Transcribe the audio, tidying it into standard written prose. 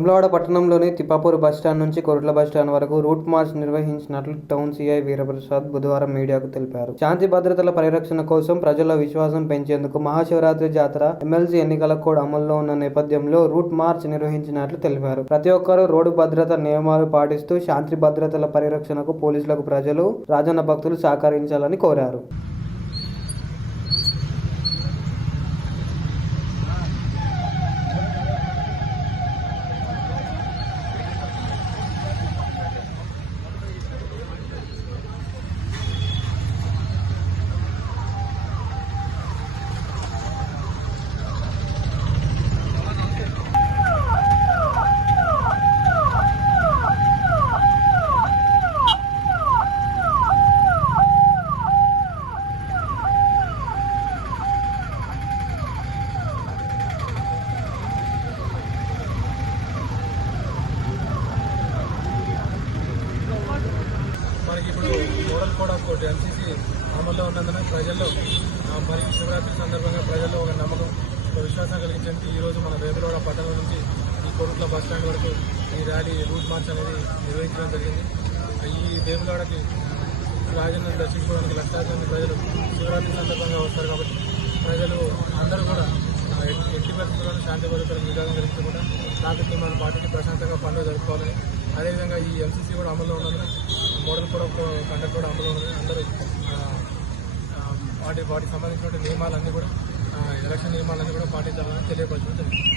వేములవాడ పట్టణంలోని తిప్పాపూర్ బస్టాండ్ నుంచి కొరుట్ల బస్టాండ్ వరకు రూట్ మార్చ్ నిర్వహించినట్లు టౌన్ సీఐ వీరప్రసాద్ బుధవారం మీడియాకు తెలిపారు. శాంతి భద్రతల పరిరక్షణ కోసం ప్రజల విశ్వాసం పెంచేందుకు మహాశివరాత్రి జాతర, ఎమ్మెల్సీ ఎన్నికల కోడ్ అమల్లో ఉన్న నేపథ్యంలో రూట్ మార్చ్ నిర్వహించినట్లు తెలిపారు. ప్రతి ఒక్కరూ రోడ్డు భద్రత నియమాలు పాటిస్తూ శాంతి భద్రతల పరిరక్షణకు పోలీసులకు ప్రజలు, రాజన్న భక్తులు సహకరించాలని కోరారు. మనకి ఇప్పుడు model code of court NCC అమల్లో ఉన్నందున ప్రజల్లో మరి శివరాత్రి సందర్భంగా ప్రజల్లో ఒక నమ్మకం, ఒక విశ్వాసం కలిగించడానికి ఈరోజు మన వేములవాడ పట్టణం నుంచి ఈ కొరుట్ల బస్ స్టాండ్ వరకు ఈ ర్యాలీ రూట్ మార్చ్ అనేది నిర్వహించడం జరిగింది. ఈ వేములవాడకి రాజన్న దర్శించుకోవడానికి లక్షలాది మంది ప్రజలు శివరాత్రి సందర్భంగా వస్తారు కాబట్టి ప్రజలు అందరూ కూడా ఎట్టి పరిస్థితులను శాంతి భద్రతలకు విధానం కలిగించకుండా ట్రాఫిక్ నియమాలను పాటించి ప్రశాంతంగా పండుగ జరుపుకోవాలని, అదేవిధంగా ఈ ఎన్సీసీ కూడా అమల్లో ఉన్నందున మోడల్ కోడ్ ఆఫ్ కండక్ట్ కూడా అమలు ఉన్నది. అందరూ వాటికి సంబంధించిన నియమాలన్నీ కూడా ఎలక్షన్ నియమాలన్నీ కూడా పాటించాలని తెలియపరచడం జరిగింది.